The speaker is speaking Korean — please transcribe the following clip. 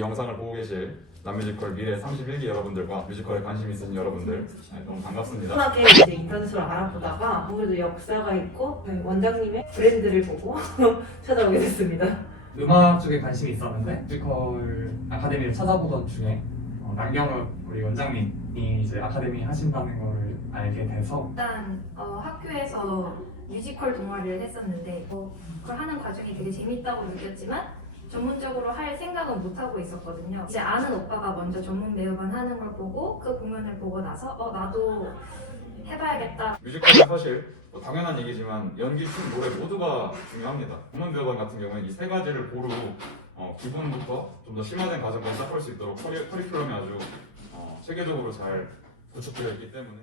영상을 보고 계실 남뮤지컬 미래 31기 여러분들과 뮤지컬에 관심 있으신 여러분들 네, 너무 반갑습니다. 편하게 이제 인터넷으로 알아보다가 아무래도 역사가 있고 네, 원장님의 브랜드를 보고 찾아오게 됐습니다. 음악 쪽에 관심이 있었는데 뮤지컬 아카데미를 찾아보던 중에 어, 남경욱 우리 원장님이 이제 아카데미 하신다는 걸 알게 돼서 일단 어, 학교에서 뮤지컬 동아리를 했었는데 뭐 그걸 하는 과정이 되게 재밌다고 느꼈지만 전문적으로 할 생각은 못 하고 있었거든요. 이제 아는 오빠가 먼저 전문 배우반 하는 걸 보고 그 공연을 보고 나서 어 나도 해봐야겠다. 뮤지컬은 사실 뭐 당연한 얘기지만 연기, 춤, 노래 모두가 중요합니다. 공연 배우관 같은 경우는 이 세 가지를 고루 어, 기본부터 좀 더 심화된 과정까지 쌓을 수 있도록 커리, 커리큘럼이 아주 어, 체계적으로 잘 구축되어 있기 때문에